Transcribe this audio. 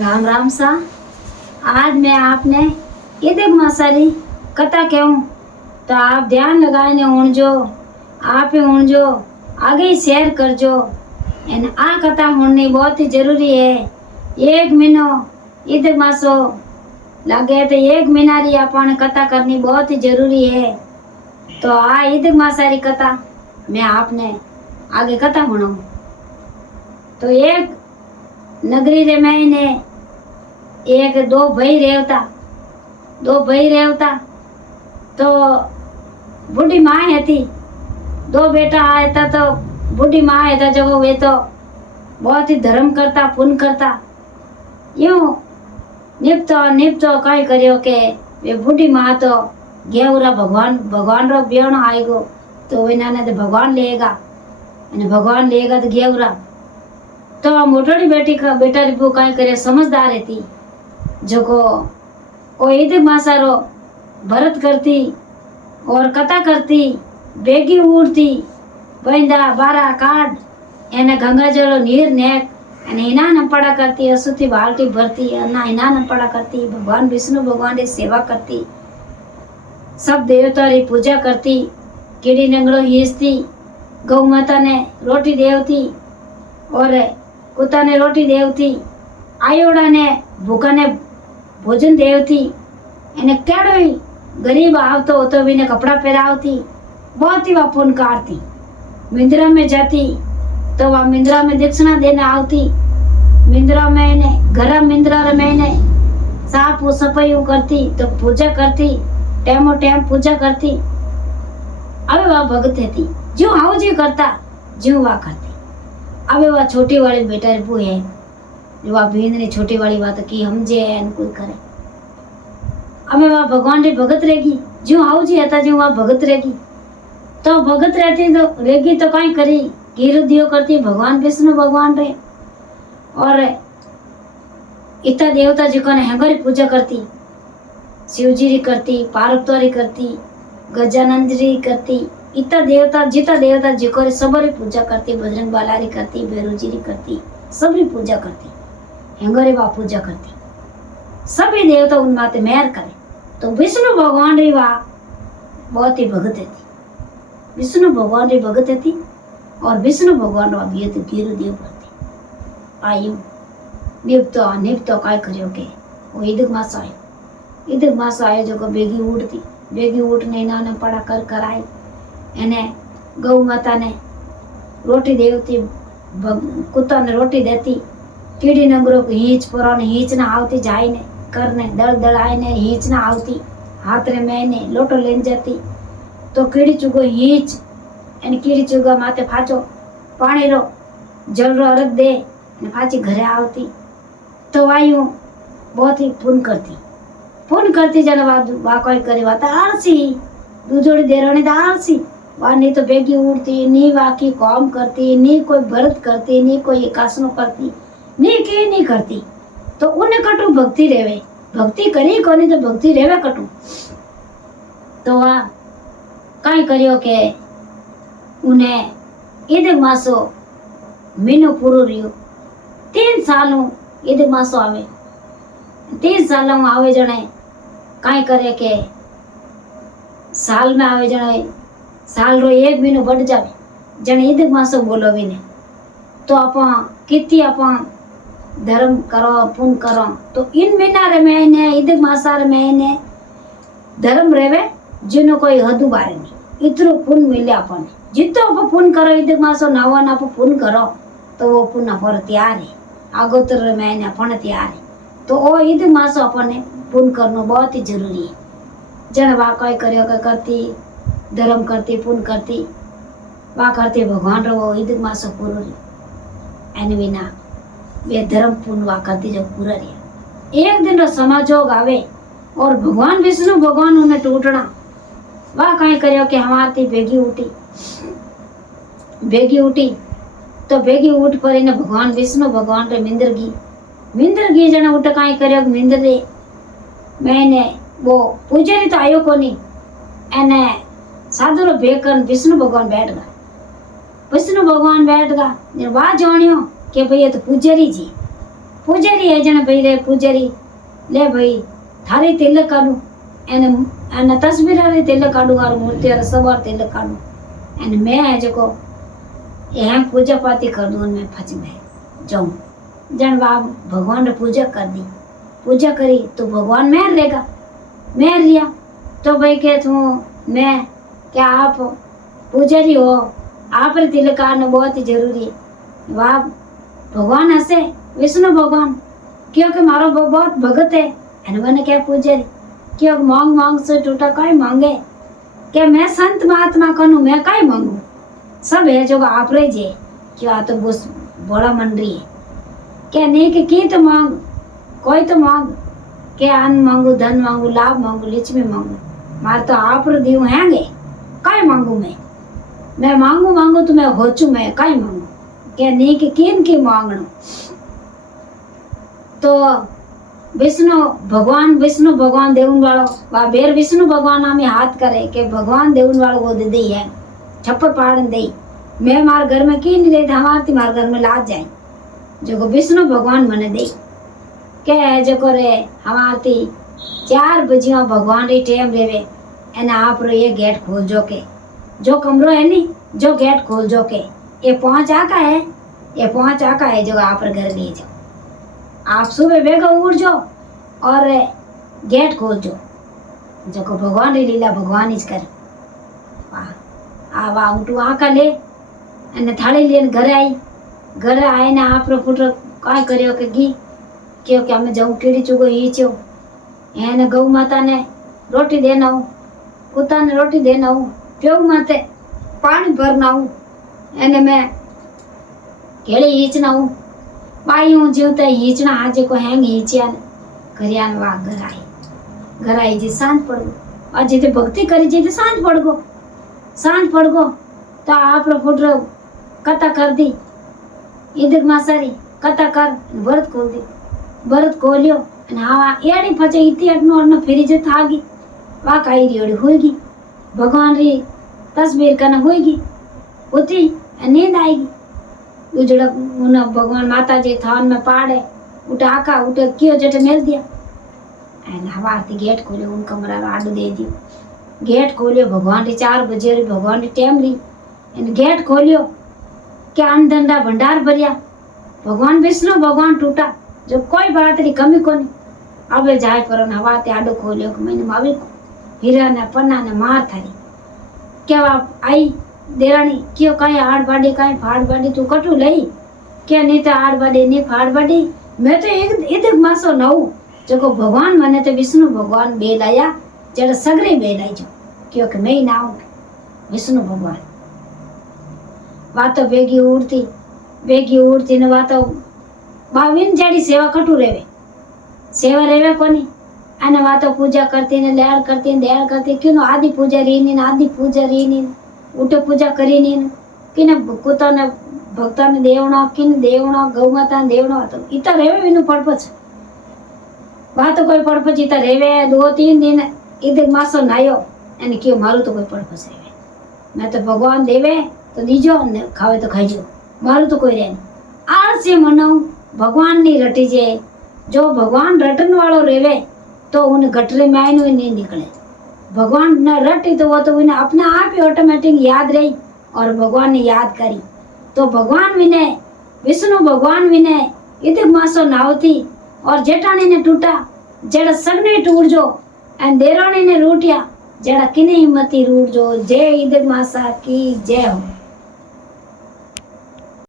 राम राम सा। आज मैं आपने इधर मासारी कथा कहूँ तो आप ध्यान लगाए ने ऊँझो आप ऊँझो आगे शेयर करजो। एन आ कथा होनी बहुत ही जरूरी है। एक महीनो इधर मासो लगे तो एक महीनारी अपन कथा करनी बहुत ही जरूरी है। तो आ इधर मासारी कथा मैं आपने आगे कथा सुनाऊं। तो एक नगरी रे मैंने एक दो भाई रेवता तो बूढ़ी माँ थी। दो बेटा आया था तो बूढ़ी माँ था जो वे तो बहुत ही धर्म करता पुण्य करता। यूं निपतो कई करियो के वे बूढ़ी माँ तो गेवरा भगवान रो ब्याह आएगो तो वे नाने तो भगवान लेगा तो गेवरा तो मोटोड़ी बेटा री बू कई करे समझदार थी जो को ओ ईद मासारो भरत करती और कथा करती बेगी उड़ती बंदा बारा काट एने गंगा जल नीर नेक एने इनान पड़ा करती असुति बाल्टी भरती अन्ना इनान पड़ा करती भगवान विष्णु भगवान की सेवा करती सब देवता री पूजा करती कीड़ी नंगड़ो हीजती गौ माता ने रोटी देवती और कुत्ता ने रोटी देवती आयोड़ा ने भूखा ने भोजन देवती एने केड़ो गरीब आवतो तो भी ने कपड़ा पहरावती बहुत ही पुण्य करती। मिंद्रा में जाती तो वह मिंद्रा में दक्षिणा देने आवती। मिंद्रा में ने घर मिंद्रा में ने साफ सफाई करती तो पूजा करती टेमो टेम पूजा करती। अबे वह भगत थी जो आओ जी करता जो वह करती। अबे वह छोटी वाली बेटा रू है जो वह बीन ने छोटी वाली बात की हम जे कोई करे। अबे वह भगवान रे भगत रहेगी जो आओ जी आता जो वह भगत रहेगी तो भगत रहती तो रहेगी तो कहीं करी गिर दियो करती भगवान विष्णु भगवान रे और इतना देवता जी को हेंगरी पूजा करती शिव जी री करती पार्वती करती गजानंद री करती इतना देवता जितना देवता जी को सबरी पूजा करती बजरंग बाला री करती भैरू जी री करती सबरी पूजा करती हेंगरी बा पूजा करती सभी देवता उन माते मेहर करे। तो विष्णु भगवान री वाह बहुत ही भगत थी विष्णु भगवान री भगत थी और विष्णु भगवान रो दिए तो गिर दियो करती आयु निपतो काय करियो के वो ईद मास आयो जो को बेगी उठने नाने पड़ा कर आई एने गौ माता ने रोटी देवती कुत्ता ने रोटी देती कीड़ी नंगरो को हीच पुराने हीच ना आवती जाए ने करने दल आए ने हीच ना आवती हाथ रे मैंने लोटो लेन जाती तो कीड़ी चुगो हीच एने कीड़ी चुगा माते फाचो पानी रो जल रो रख दे ने फाची घरे आवती। तो आयु बहुत ही पुण्य करती जन वा कोई करे वा आलसी दूजोड़ी देरानी तो आलसी वा नहीं तो बेगी उड़ती नी वाकी काम करती नी कोई व्रत करती नी कोई एकासनो करती नहीं करती तो उन्हें कटू भक्ति रेवे भक्ति करी कोनी तो भक्ति रेवे कटू। तो वह कई करियो के उन्हें ईद मासो मीनो पूरो रियो 3 सालों ईद मासो आवे 3 सालों आवे जने कई करे के साल में आवे जने साल रो 1 महीनो बढ़ जावे जने ईद मासो बोलो भी ने तो आपा कितनी आपा धर्म करो पुण्य करो तो इन महीना रे महीने ईद मासा रे महीने धर्म रेवे जिनो कोई हद बारे नहीं इतनो पुण्य मिले अपन जितो आप पुण्य करो ईद मासो नवा आप पुण्य करो तो वो पुण्य पर तैयार है आगोतर रे महीने अपन तैयार है। तो वो ईद मासो अपने पुण्य करना बहुत ही जरूरी है। जन वा कोई करियो करती धर्म करती पुण्य करती वा करती भगवान रो ईद मासो पूरो एन विना वे धर्म पुण्य वा करती जो पूरा रहा। एक दिन रो समाजोग आवे और भगवान विष्णु भगवान उन्हें टूटना वा कहीं करियो कि हमारी बेगी उठी तो बेगी उठ पर इन्हें भगवान विष्णु भगवान रे मिंदर गी जने उठ कहीं करियो मिंदर रे मैंने वो पूजारी तो आयो कोनी एने साधु रो बेकन विष्णु भगवान बैठ गा वा जानियो कि भाई ये तो पुजारी जी પૂજારી એ જણે ભાઈ રે પૂજારી લે ભાઈ થારી તિલક કાઢું એને તસવીર રે તિલક કાઢું और मूर्ति और सब और तिलक काढूं અને मैं जो यहाँ पूजा पाती कर दूँ मैं फज में जाऊँ जन बाप भगवान ने पूजा कर दी पूजा करी तो भगवान मेहर रहेगा मेहर लिया तो भाई कहते हूँ मैं क्या आप पूजारी हो आप रे तिलक काढ़ना बहुत ही जरूरी है वाह भगवान हसे विष्णु भगवान क्योंकि मारो बहुत भगत है मैंने क्या पूजारी क्यों मांग मांग से टूटा काई मांगे क्या मैं संत महात्मा करूँ मैं काई मांगू सब है जो आप रे जे क्यों आ तो बड़ा मंडरी है क्या नहीं कि की तो मांग कोई तो मांग क्या अन्न मांगू धन मांगू लाभ मांगू लिचमी मांगू मार तो आप रे दियो हैंगे काई मांगू मैं मांगू मांगू तो मैं होचू मैं काई मांगू क्या नहीं कि किन की मांगणो तो विष्णु भगवान देवन वालों वा बेर विष्णु भगवान आमी हाथ करे के भगवान देवन वालों वो दे दी है छप्पर पहाड़ दे मैं मार घर में की नहीं दे हमारे मार घर में लाद जाए जो विष्णु भगवान मने दे के जो करे हमारी 4 बजिया भगवान री टेम रेवे एने आप रो ये गेट खोल जो के जो कमरो है नी जो गेट खोल जो के ये 5 आका है जो आप घर ले जाओ आप सुबह बेगा उठ जाओ और गेट खोल जो जो को भगवान री लीला भगवान ही कर वाह उठू आका ले અને થાળી લઈને ઘરે આવીને આપણો પુત્ર કાંઈ કર્યો કે ઘી કયો કે અમે જવું કીડી ચૂગો હીચ્યો એને ગૌ માતાને રોટી દેને આવું કૂતાને રોટી દેને આવું પ્યોગ માતે પાણી ભરને આવું એને મેં ઘેડી હીચને આવું બાઈ હું જીવતા હીચણા આજે કોઈ હેંગ હીચ્યા ને ઘરિયાને વા ઘર आई जी सांझ पड़गो आज जे भक्ति करी जे सांझ पड़गो तो आप पुत्र कथा कर दी ईदक मासारी कथा कर व्रत खोल दी व्रत खोलियो हाँ एड़ी फचे इतनी अटनो फिरी जो थागी वा काई रियोड़ी होगी भगवान री तस्वीर कना होगी उठी नींद आएगी उजड़ा उन भगवान माता जी थान में पाड़े उठे आका उठे क्यों जटे मेल दिया हवाती गेट खोलियो उन कमरा आडू दे दियो गेट खोलियो भगवान री 4 बजे री भगवान री टेम री गेट खोलियो क्या अनधंधा भंडार भरिया भगवान विष्णु भगवान टूटा जो कोई बात री कमी कोनी अबे जाए पर हवाते आडो खोलियो कि मैंने मावी हीरा ने पन्ना ने मार थारी क्या आई देरानी क्यों कहीं आड़ बाड़ी कहीं फाड़ बाड़ी तू कटू लई क्या नहीं तो आड़ बाड़ी नहीं फाड़ बाड़ी मैं तो एक मासो नऊ जो को भगवान मने तो विष्णु भगवान बेलाया जड़ सगरे बेलाई जो क्योंकि मैं ही नाऊ विष्णु भगवान वातो भेगी उड़ती ने वातो बाविन जाड़ी सेवा कटू रेवे सेवा रेवे कोनी अने वातो पूजा करती ने दयाल करती क्यों आदि पूजा रीनी उठे पूजा करी नी किने कुता ने भक्ता ने देवणो गौ माता ने देवणो तो इता रेवे विनु पड़पछ वातो कोई पड़पछ इता रेवे 2-3 दिन इदे मासो नायो अने क्यों मारू तो कोई पड़पछ रेवे मैं तो भगवान देवे तो दीजो ने खावे तो खाईजो मारू तो कोई रहे आलसी मनाऊ भगवान नहीं रटी जे जो भगवान रटन वालों रेवे तो उन गटरे में आईनो नहीं निकले भगवान न रटी तो वो तो उन्हें अपने आप ही ऑटोमेटिक याद रही और भगवान ने याद करी तो भगवान विनय विष्णु भगवान विनय इतने मासो नावती और जेठानी ने टूटा जड़ा सगने टूट जो एंड देरानी ने रूटिया जड़ा किने हिम्मती रूट जो जय ईदक मासा की जय हो।